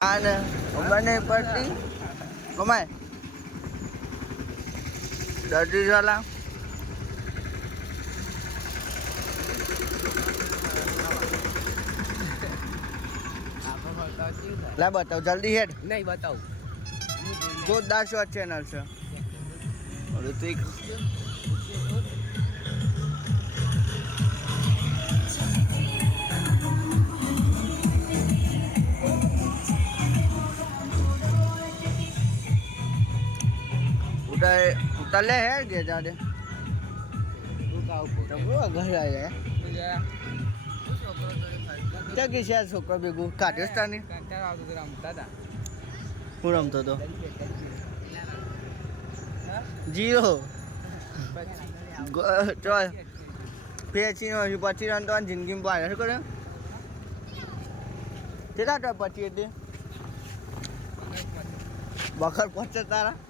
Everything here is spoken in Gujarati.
અને બને પડતી કમાય દર્દી વાલા લા બતાવ જલ્દી હેડ નહીં બતાવું જોરદાર શોર્ટ ચેનલ છે ઋતિક उतर ले है गे जादे घर आया क्या किसी छोकरा बेगू काटिस्तानी હું રમતો હતો જીરો ચાલ પેચી નો પછી રન તો જિંદગીમાં બહાર કરે કેટલા ટપ પછી એટલે બખર પહોંચે તારા